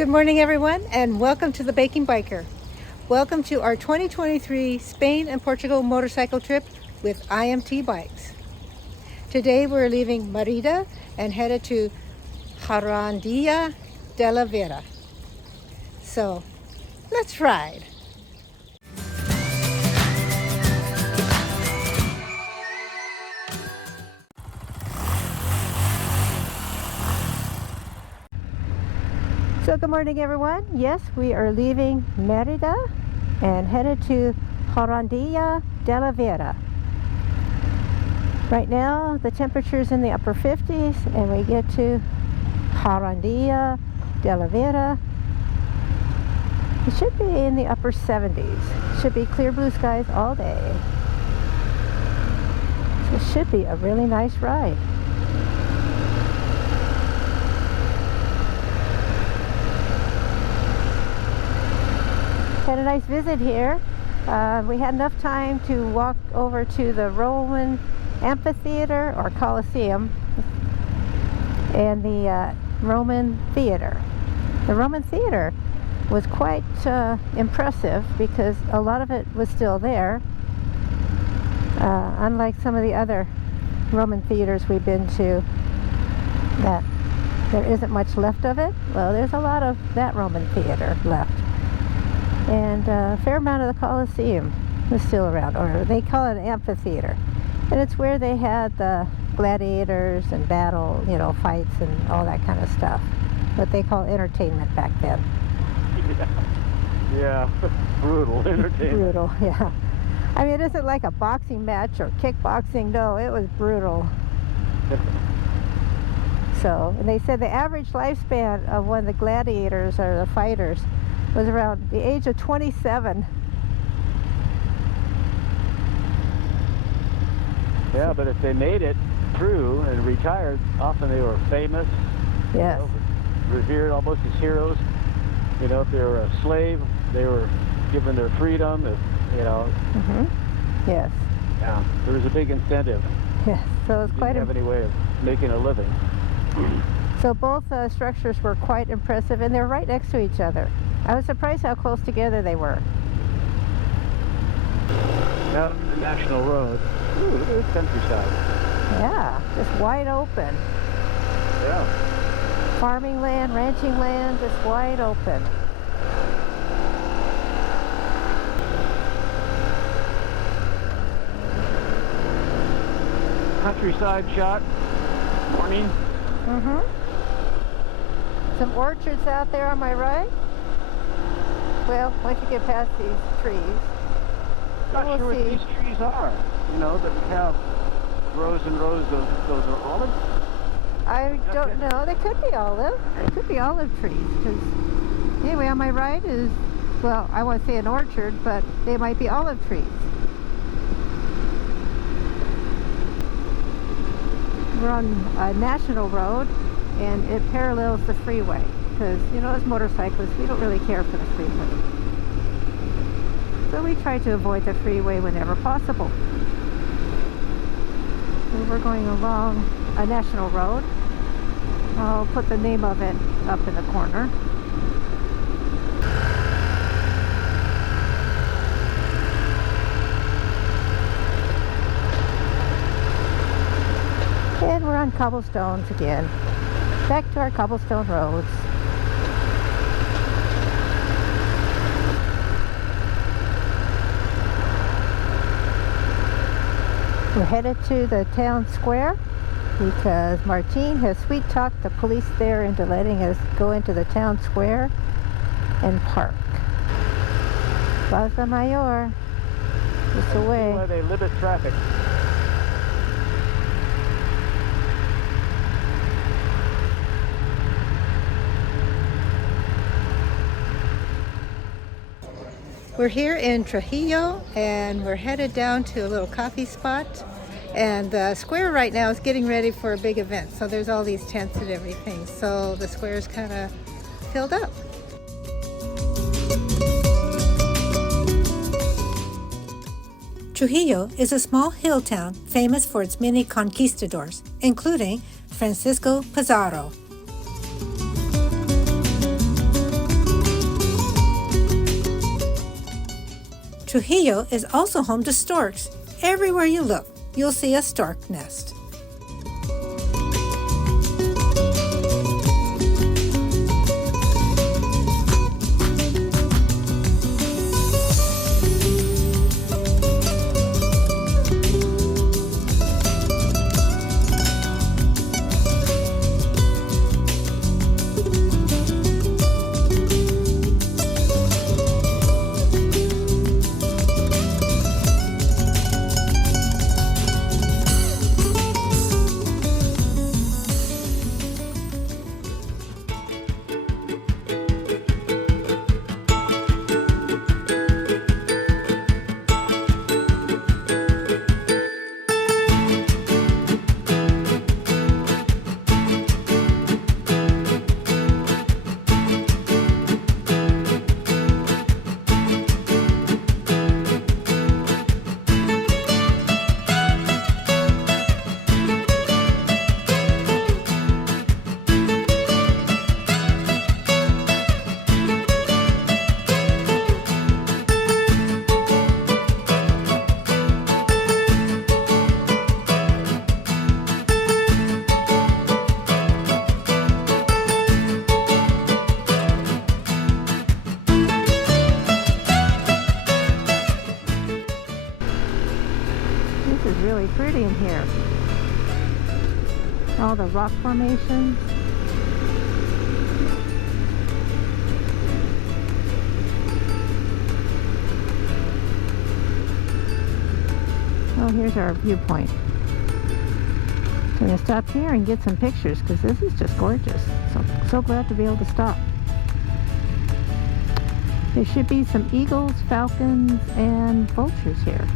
Good morning, everyone, and welcome to the Baking Biker. Welcome to our 2023 Spain and Portugal motorcycle trip with IMTBikes. Today we're leaving Merida and headed to Jarandilla de la Vera. So, let's ride. So good morning, everyone. Yes, we are leaving Merida and headed to Jarandilla de la Vera. Right now the temperature's in the upper 50s and we get to Jarandilla de la Vera. It should be in the upper 70s. Should be clear blue skies all day. So it should be a really nice ride. Had a nice visit here. We had enough time to walk over to the Roman amphitheater or Colosseum and the Roman theater. The Roman theater was quite impressive because a lot of it was still there, unlike some of the other Roman theaters we've been to that there isn't much left of it. Well, there's a lot of that Roman theater left. And a fair amount of the Colosseum was still around, or they call it an amphitheater. And it's where they had the gladiators and battle, fights and all that kind of stuff. What they call entertainment back then. Yeah. Brutal entertainment. Brutal, yeah. I mean, it isn't like a boxing match or kickboxing. No, it was brutal. So, and they said the average lifespan of one of the gladiators or the fighters was around the age of 27. Yeah, but if they made it through and retired, often they were famous. Yes. Revered almost as heroes. If they were a slave, they were given their freedom. Mm-hmm. Yes. Yeah, there was a big incentive. Yes, so it's quite. Didn't have any way of making a living. So both structures were quite impressive, and they're right next to each other. I was surprised how close together they were. Now the National Road. Ooh, look at this countryside. Yeah, just wide open. Yeah. Farming land, ranching land, just wide open. Countryside shot. Morning. Mm-hmm. Some orchards out there on my right. Well, once you get past these trees, Not sure what these trees are. That have rows and rows of those are olives. I don't know. They could be olive. They could be olive trees. Because anyway, on my right is, well, I won't say an orchard, but they might be olive trees. We're on a national road, and it parallels the freeway. Because, as motorcyclists, we don't really care for the freeway. So we try to avoid the freeway whenever possible. So we're going along a national road. I'll put the name of it up in the corner. And we're on cobblestones again. Back to our cobblestone roads. We're headed to the town square because Martine has sweet-talked the police there into letting us go into the town square and park. Plaza Mayor, just away. Why they limit traffic. We're here in Trujillo and we're headed down to a little coffee spot, and the square right now is getting ready for a big event, so there's all these tents and everything, so the square is kind of filled up. Trujillo is a small hill town famous for its many conquistadors, including Francisco Pizarro. Trujillo is also home to storks. Everywhere you look, you'll see a stork nest. Really pretty in here. All the rock formations. Oh, here's our viewpoint. So we're going to stop here and get some pictures because this is just gorgeous. So glad to be able to stop. There should be some eagles, falcons, and vultures here.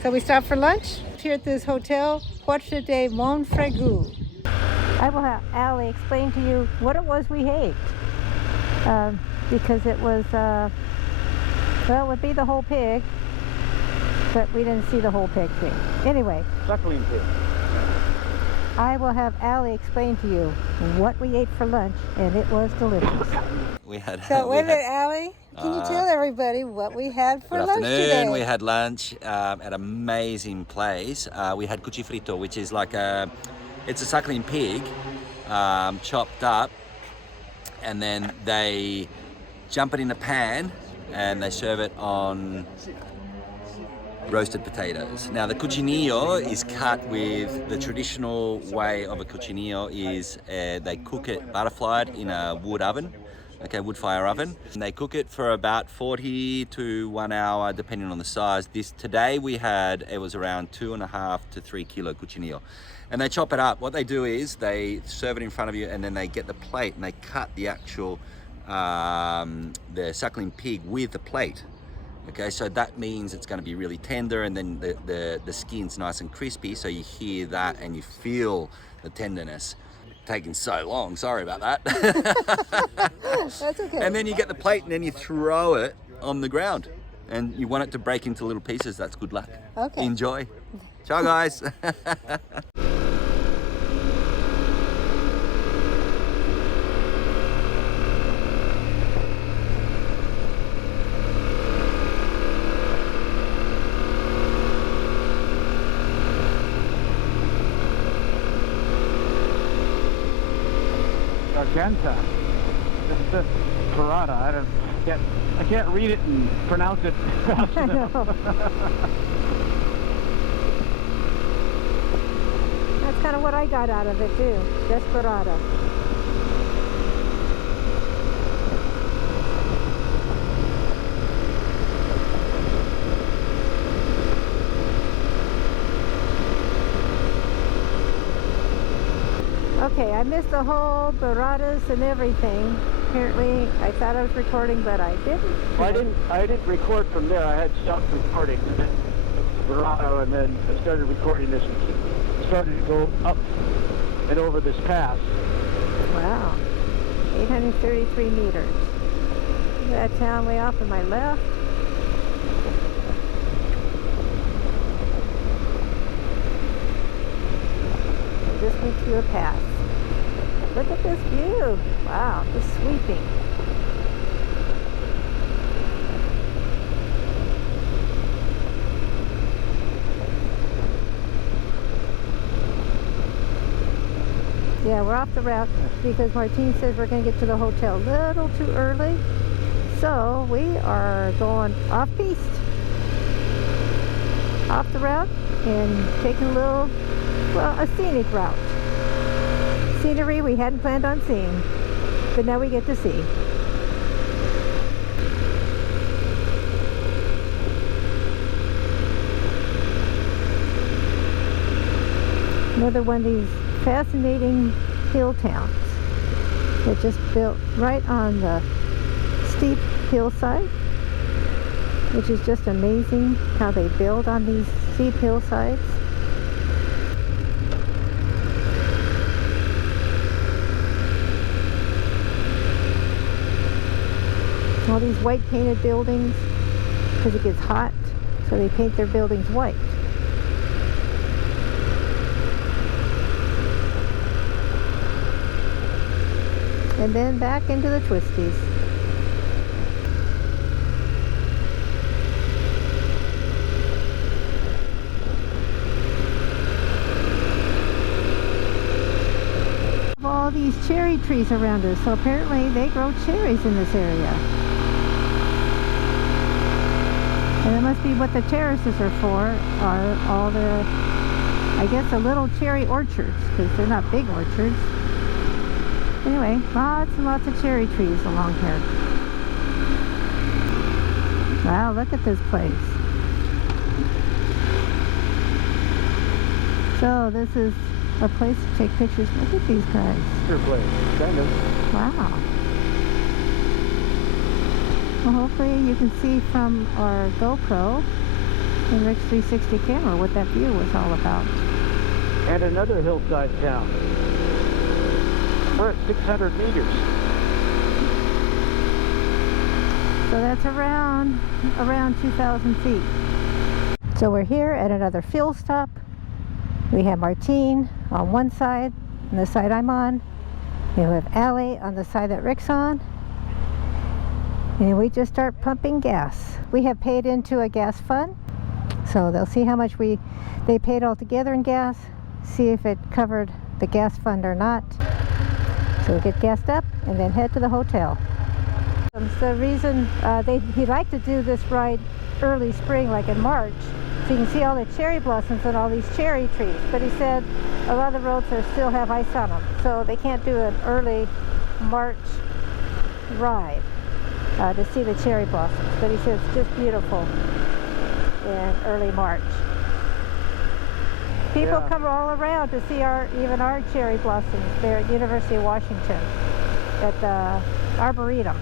So we stopped for lunch here at this Hotel Puerta de Monfragüe. I will have Allie explain to you what it was we ate. Because it was, well, it would be the whole pig, but we didn't see the whole pig thing. Anyway. Suckling pig. I will have Allie explain to you what we ate for lunch, and it was delicious. So wait a minute, Allie, can you tell everybody what we had for lunch today? Good afternoon. We had lunch at an amazing place. We had cuchifrito, which is like it's a suckling pig chopped up, and then they jump it in a pan and they serve it on roasted potatoes. Now the cochinillo is cut with the traditional way of a cochinillo is they cook it butterflied in a wood oven, okay, wood fire oven. And they cook it for about 40 to 1 hour depending on the size. Today we had, it was around 2.5 to 3 kilo cochinillo. And they chop it up. What they do is they serve it in front of you and then they get the plate and they cut the actual the suckling pig with the plate. Okay, so that means it's going to be really tender, and then the skin's nice and crispy, so you hear that and you feel the tenderness. Taking so long, sorry about that. That's okay. And then you get the plate and then you throw it on the ground, and you want it to break into little pieces. That's good luck. Okay. Enjoy. Ciao, guys. Magenta. Parada. I can't read it and pronounce it fast enough. That's kind of what I got out of it too. Desperado. Okay, I missed the whole baradas and everything. Apparently, I thought I was recording, but I didn't. Well, I didn't record from there. I had stopped recording, and then Verano, and then I started recording this, and started to go up and over this pass. Wow, 833 meters. That town way off on my left. I just went through a pass. Look at this view. Wow, just sweeping. Yeah, we're off the route because Martine says we're going to get to the hotel a little too early. So we are going off-piste, off the route, and taking a little, well, a scenic route. Scenery we hadn't planned on seeing, but now we get to see. Another one of these fascinating hill towns that just built right on the steep hillside, which is just amazing how they build on these steep hillsides. All these white painted buildings because it gets hot, so they paint their buildings white. And then back into the twisties. All these cherry trees around us, so apparently they grow cherries in this area. And that must be what the terraces are for, are all the, I guess, the little cherry orchards, because they're not big orchards. Anyway, lots and lots of cherry trees along here. Wow, look at this place. So this is a place to take pictures. Look at these guys. Your place, kind of. Wow. Well, hopefully you can see from our GoPro and Rick's 360 camera what that view was all about. And another hillside town. We're at 600 meters. So that's around 2,000 feet. So we're here at another fuel stop. We have Martine on one side, on the side I'm on. We have Allie on the side that Rick's on. And we just start pumping gas. We have paid into a gas fund, so they'll see how much they paid all together in gas, see if it covered the gas fund or not. So we get gassed up and then head to the hotel. The reason he'd like to do this ride early spring, like in March, so you can see all the cherry blossoms and all these cherry trees. But he said a lot of the roads still have ice on them, so they can't do an early March ride to see the cherry blossoms. But he said it's just beautiful in early March. People come all around to see even our cherry blossoms there at University of Washington at the Arboretum.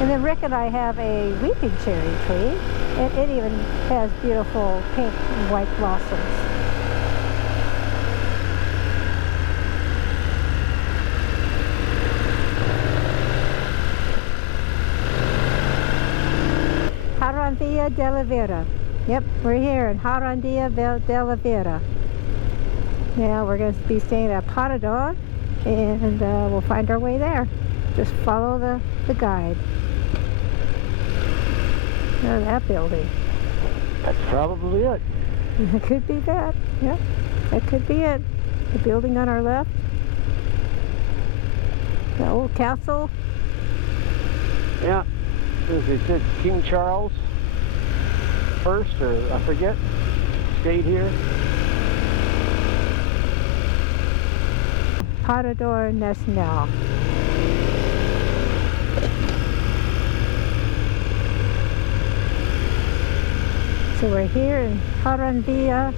And then Rick and I have a weeping cherry tree, and it even has beautiful pink and white blossoms. Jarandilla de la Vera. Yep, we're here in Jarandilla de la Vera. Now we're going to be staying at Parador, and we'll find our way there. Just follow the guide. Oh, that building. That's probably it. It could be that. Yep, that could be it. The building on our left. The old castle. Yeah. As they said, King Charles first, or I forget, stayed here. Parador Nacional. So we're here in Jarandilla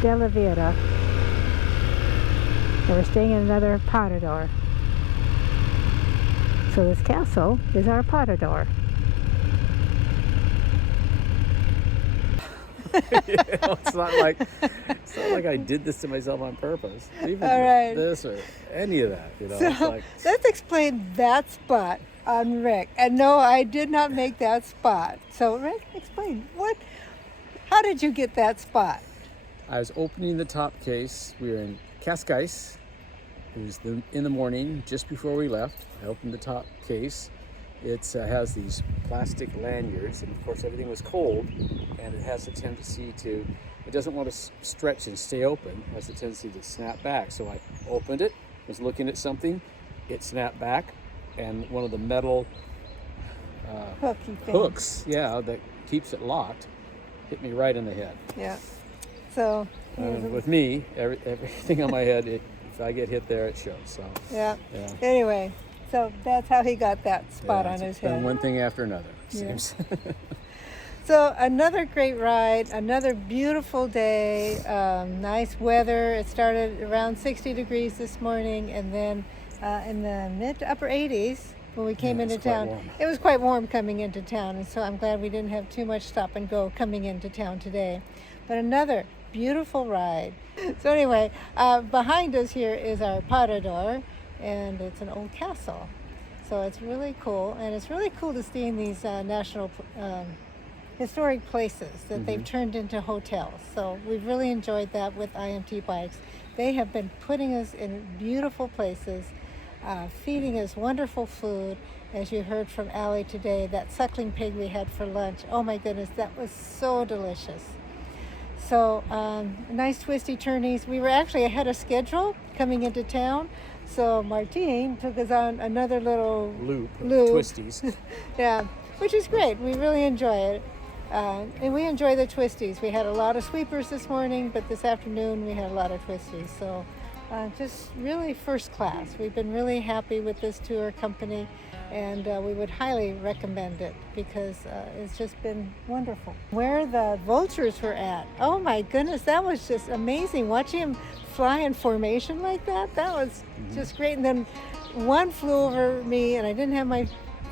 de la Vera. And we're staying in another Parador. So this castle is our Parador. It's not like I did this to myself on purpose. Even All right. this or any of that, you know. So It's like, let's explain that spot on Rick. And no, I did not make that spot. So Rick, explain how did you get that spot? I was opening the top case. We were in Cascais. It was in the morning, just before we left. I opened the top case. It has these plastic lanyards, and of course everything was cold, and it has a tendency to, it doesn't want to stretch and stay open. It has a tendency to snap back. So I opened it, was looking at something, it snapped back, and one of the metal hooks, that keeps it locked, hit me right in the head. Yeah. So with me, everything on my head, if I get hit there, it shows. So yeah. Anyway, so that's how he got that spot on his head. And one thing after another, seems. So another great ride, another beautiful day, nice weather. It started around 60 degrees this morning, and then in the mid to upper 80s when we came into town. It was quite warm coming into town, and so I'm glad we didn't have too much stop and go coming into town today. But another beautiful ride. So anyway, behind us here is our Parador, and it's an old castle. So it's really cool, and it's really cool to see these national historic places that they've turned into hotels. So we've really enjoyed that with IMTBikes. They have been putting us in beautiful places, feeding us wonderful food. As you heard from Allie today, that suckling pig we had for lunch, oh my goodness, that was so delicious. So nice twisty turnies. We were actually ahead of schedule coming into town. So Martine took us on another little loop twisties. Yeah, which is great. We really enjoy it. And we enjoy the twisties. We had a lot of sweepers this morning, but this afternoon we had a lot of twisties. So just really first class. We've been really happy with this tour company, and we would highly recommend it because it's just been wonderful. Where the vultures were at, oh my goodness, that was just amazing. Watching them fly in formation like that, that was just great. And then one flew over me, and I didn't have my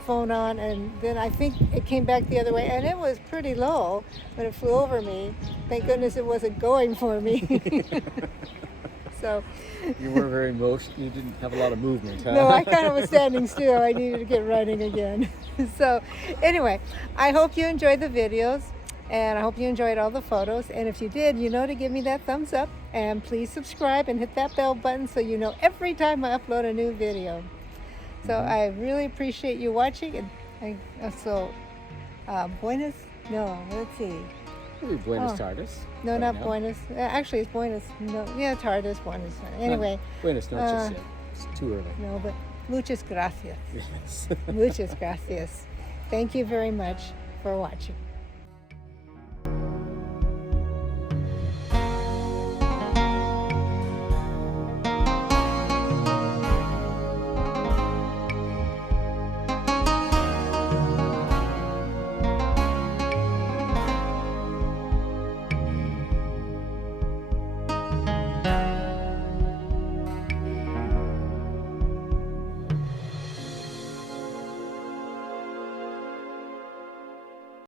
phone on, and then I think it came back the other way, and it was pretty low when it flew over me. Thank goodness it wasn't going for me. So you weren't very you didn't have a lot of movement, huh? No, I kind of was standing still. I needed to get running again. So anyway, I hope you enjoyed the videos, and I hope you enjoyed all the photos. And if you did, you know to give me that thumbs up, and please subscribe and hit that bell button so you know every time I upload a new video. So I really appreciate you watching. And let's see. Maybe Buenos Tardes. No, right not now. Buenos. Actually, it's Buenos. No, yeah, Tardes, Buenos. Anyway. Buenos noches. It's too early. No, but muchas gracias. Yes. Muchas gracias. Thank you very much for watching.